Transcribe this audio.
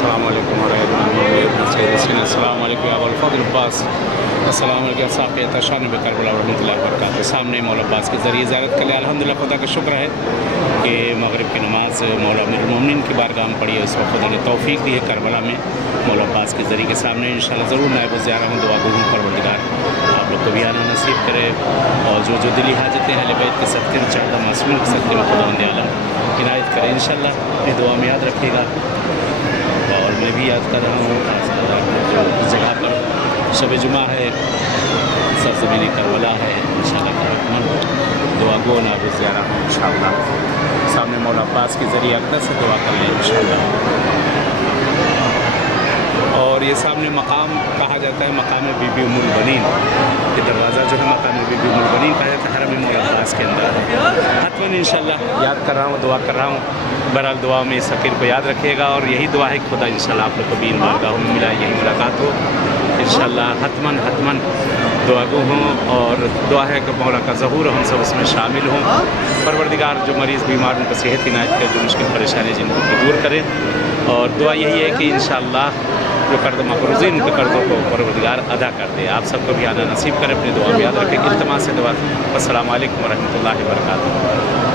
السلام علیکم ورحمۃ السلام علیکم ابوالفضل عباس، السلام علیکم صاحب شان کربلا ورحمۃ اللہ وبرکاتہ۔ سامنے مولا عباس کی ذریعے زیارت کے لیے الحمدللہ خدا کا شکر ہے کہ مغرب کی نماز مولا امیر المومنین کی بارگاہ میں پڑھی ہے، اس وقت خدا نے توفیق دی ہے کربلا میں مولا عباس کے ذریعے کے سامنے انشاءاللہ ضرور نائب الزیارہ ہوں، دعا گو ہوں پروردگار آپ لوگ کو بھی آنا نصیب کرے، اور جو دلی حاجتیں اہل بیت کے صدقے میں چاہتا معصومین کے صدقے میں خدا اعلیٰ عنایت کرے انشاءاللہ۔ یہ دعا میں یاد رکھیے گا، اور میں بھی یاد کر رہا ہوں خاص طور جو اس جگہ پر شب جمعہ ہے، سرزمین کربلا ہے، انشاءاللہ دعا گو نائب الزیارہ ہوں انشاءاللہ۔ سامنے مولا عباس کے ذریعے اقدس سے دعا کر لیں انشاءاللہ۔ اور یہ سامنے مقام کہا جاتا ہے مقام بی بی ام البنین، یہ دروازہ جو ہے مقام بی بی ام البنین کہا جاتا ہے، حرم مولا عباس کے اندر ہے۔ حتماً انشاءاللہ یاد کر رہا ہوں، دعا کر رہا ہوں، بہرحال دعا میں اس فقیر کو یاد رکھیے گا، اور یہی دعا ہے کہ خدا انشاءاللہ آپ لوگ کو بھی ان بارگاہوں میں ملا، یہی ملاقات ہو انشاءاللہ۔ حتماً دعا گو ہوں، اور دعا ہے کہ مولا کا ظہور ہم سب اس میں شامل ہوں، پروردگار جو مریض بیمار ان کو صحت عنایت کرے، جو مشکل پریشانی جن کو دور کرے، اور دعا یہی ہے کہ انشاءاللہ جو قرض مقروضین ان کے قرضوں کو پروردگار ادا کر دے۔ آپ سب کو بھی آنا نصیب کرے، اپنی دعا میں یاد رکھیں، التماس سے دعا۔ السلام علیکم ورحمۃ اللہ وبرکاتہ۔